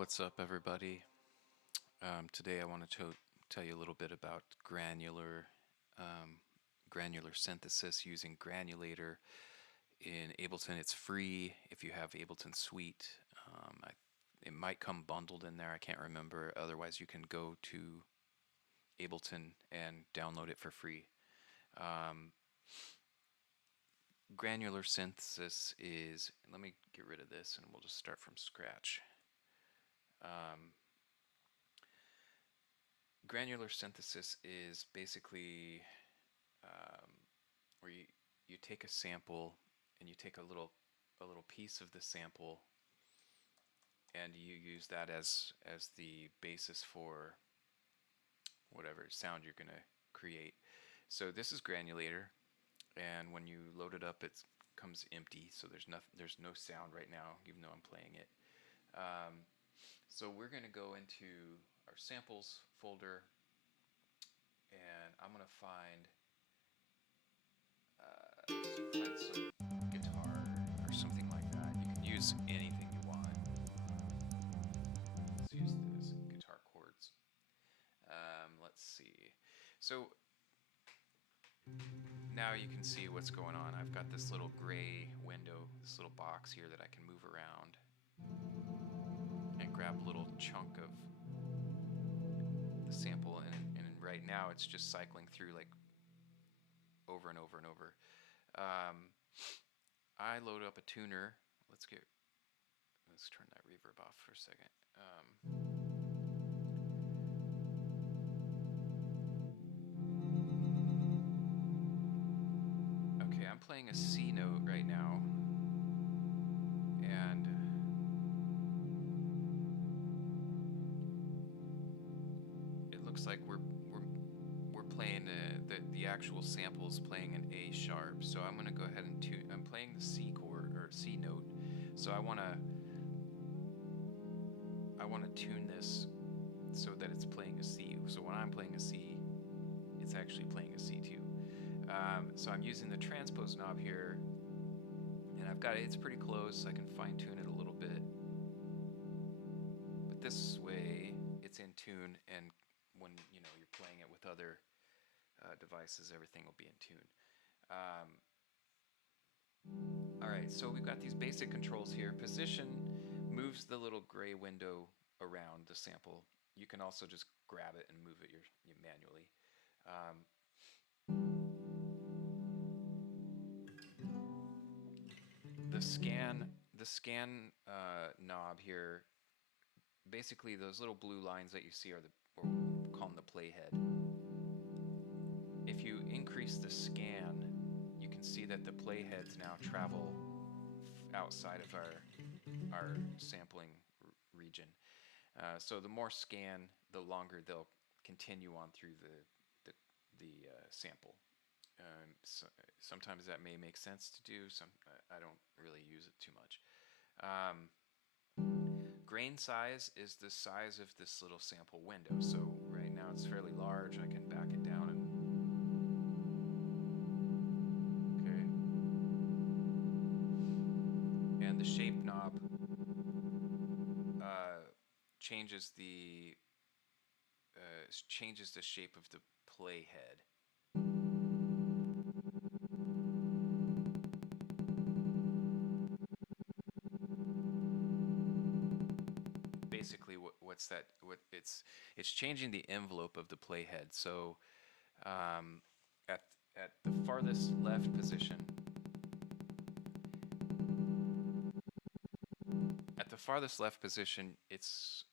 What's up, everybody? Today I want to tell you a little bit about granular synthesis using granulator in Ableton. It's free if you have Ableton Suite. It might come bundled in there. I can't remember. Otherwise, you can go to Ableton and download it for free. Granular synthesis is. Let me get rid of this, and we'll just start from scratch. Granular synthesis is basically where you take a sample and you take a little piece of the sample and you use that as the basis for whatever sound you're going to create. So this is granulator, and when you load it up, it comes empty. So there's no sound right now, even though I'm playing it. So we're going to go into our samples folder, and I'm going to find some guitar or something like that. You can use anything you want. Let's use this guitar chords. Let's see. So now you can see what's going on. I've got this little gray window, this little box here that I can move around and grab a little chunk of the sample, and right now it's just cycling through like over and over and over. I load up a tuner. Let's turn that reverb off for a second. Okay, I'm playing a C note right now, and it looks like we're playing the actual samples playing an A sharp. So I'm gonna go ahead and tune. I'm playing the C chord or C note. So I wanna tune this so that it's playing a C. So when I'm playing a C, it's actually playing a C too. So I'm using the transpose knob here, and I've got it. It's pretty close. I can fine tune it a little bit, but this way it's in tune, and when you're playing it with other devices, everything will be in tune. Alright, so we've got these basic controls here. Position moves the little gray window around the sample. You can also just grab it and move it manually. The scan knob here, basically those little blue lines that you see are we'll call them the playhead. If you increase the scan, you can see that the playheads now travel outside of our sampling region. So the more scan, the longer they'll continue on through the sample. Sometimes that may make sense to do. I don't really use it too much. Grain size is the size of this little sample window. So right now it's fairly large. I can back it down and the shape knob changes the shape of the playhead. Basically, it's changing the envelope of the playhead. So at the farthest left position. At the farthest left position, it's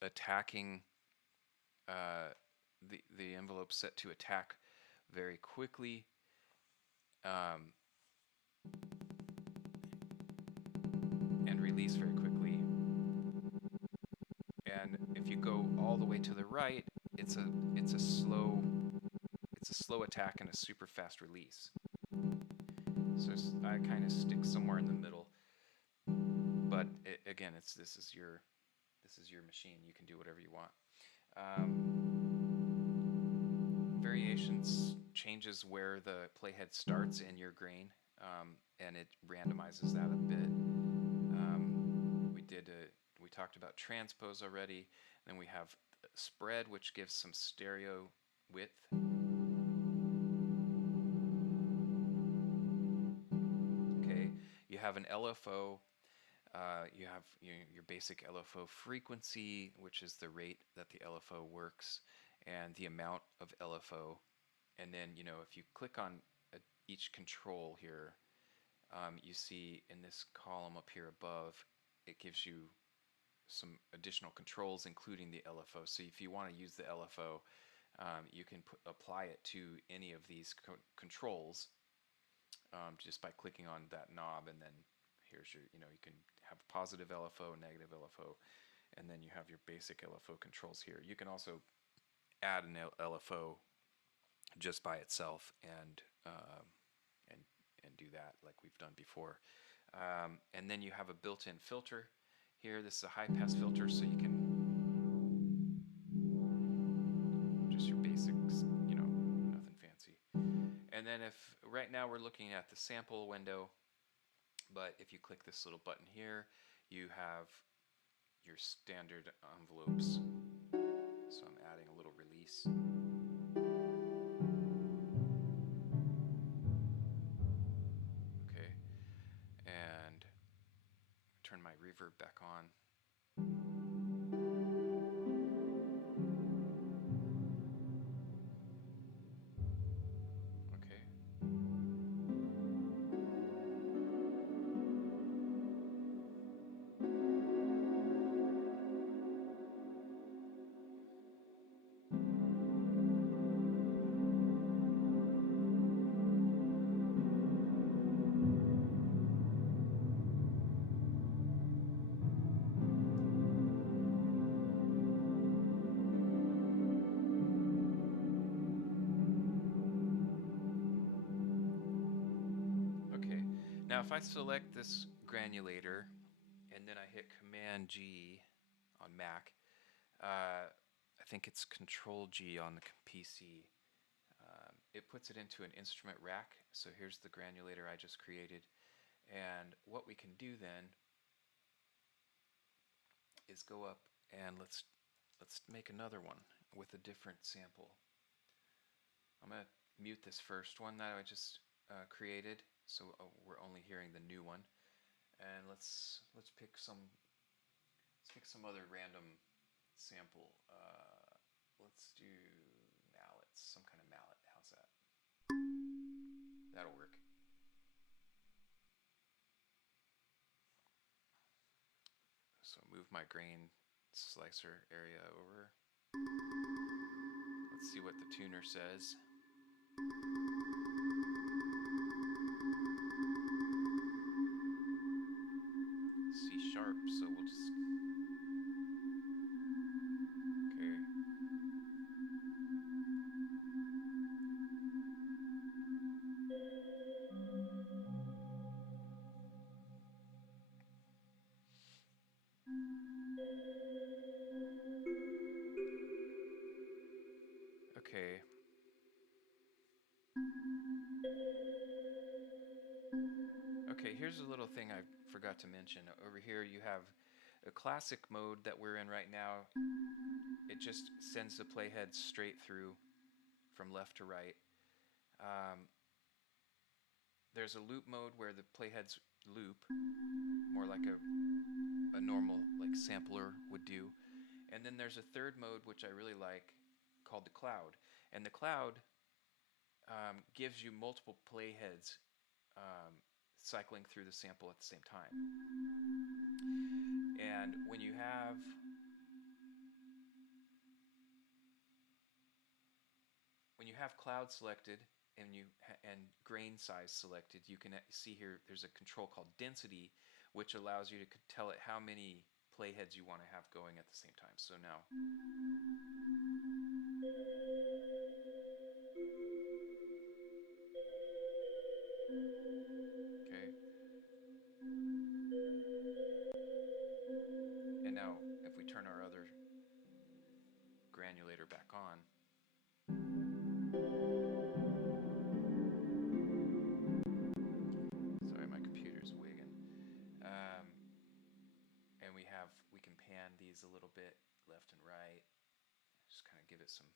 attacking the envelope set to attack very quickly. And release very quickly. And if you go all the way to the right, it's a slow attack and a super fast release. So I kind of stick somewhere in the middle. But again, this is your machine. You can do whatever you want. Variations changes where the playhead starts in your grain, and it randomizes that a bit. We talked about transpose already. Then we have spread, which gives some stereo width. Okay, you have an LFO. You have your basic LFO frequency, which is the rate that the LFO works, and the amount of LFO. And then, if you click on each control here, you see in this column up here above, it gives you some additional controls, including the LFO. So if you want to use the LFO, you can apply it to any of these controls just by clicking on that knob, and then here's your, you can have positive LFO, negative LFO, and then you have your basic LFO controls here. You can also add an LFO just by itself and do that like we've done before. And then you have a built-in filter here. This is a high-pass filter, so you can just your basics, nothing fancy. And then if right now we're looking at the sample window, but if you click this little button here, you have your standard envelopes. So I'm adding a little release. Okay, and turn my reverb back on. Okay. Now if I select this granulator and then I hit Command G on Mac, I think it's Control G on the PC, it puts it into an instrument rack. So here's the granulator I just created, and what we can do then is go up and let's make another one with a different sample. I'm going to mute this first one that I just created, so we're only hearing the new one. And let's pick some other random sample. Let's do mallets, some kind of mallet. How's that? That'll work. So move my grain slicer area over. Let's see what the tuner says. C sharp, so we'll just... Okay. Okay. Okay, here's a little thing I forgot to mention. Over here you have a classic mode that we're in right now. It just sends the playhead straight through from left to right. There's a loop mode where the playheads loop, more like a normal like sampler would do. And then there's a third mode which I really like, called the cloud. And the cloud gives you multiple playheads cycling through the sample at the same time. And when you have cloud selected and grain size selected, you can see here there's a control called density, which allows you to tell it how many playheads you want to have going at the same time. So now okay. And now if we turn our other granulator back on, sorry, my computer's wigging. And we can pan these a little bit left and right. Just kind of give it some.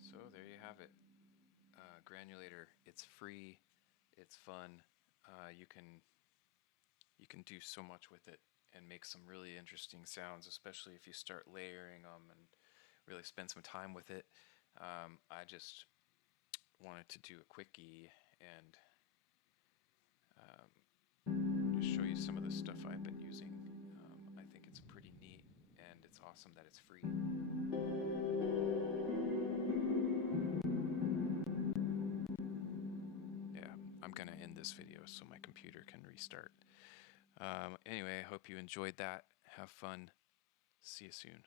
So there you have it. Granulator. It's free. It's fun. You can do so much with it and make some really interesting sounds, especially if you start layering them and really spend some time with it. I just wanted to do a quickie and just show you some of the stuff I've been using. I think it's pretty neat, and it's awesome that it's free. Yeah, I'm gonna end this video so my computer can restart. Anyway, I hope you enjoyed that. Have fun. See you soon.